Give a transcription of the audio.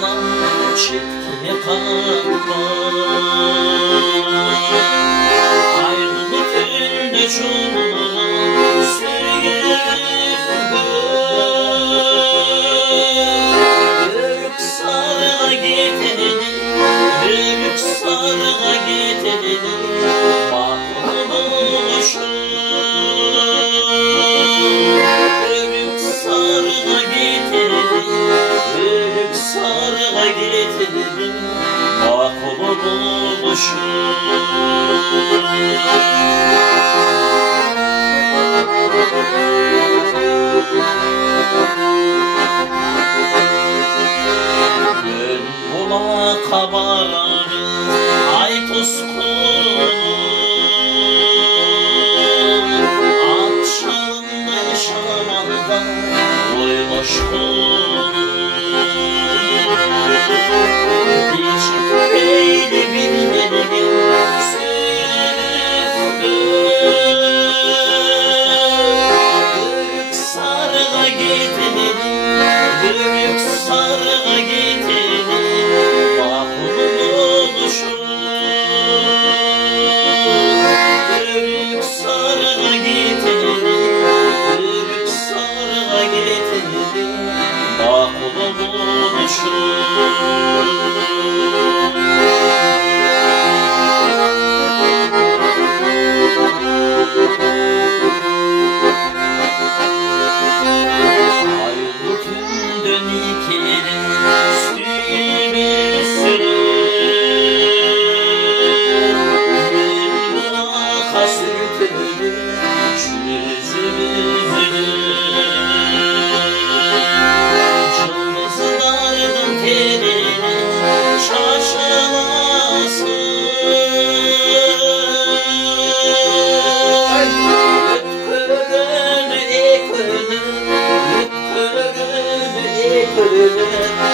Yolundan çıktı kalma. Ayrılık önünde çoluğuna sürgün Yörük sarığa getirdin, yörük sarığa getirdin, bakılmışım. Yörük sarığa getirdin, yörük sarığa getirdin, bakılmışım. Kabarır ay toskunu, akşamında yaşamanda oy coşkunu. Değişik beyli binleri sürüktü, yörük sarığa getirdin, yörük sarığa getirdin, yörük sarığa getirdin, yörük sarığa getirdin, bakılmışım. Ayrılık günden ikili Cıldızlardan tenine şaşılasın. Lütkörünü ekörünü, lütkörünü ekörünü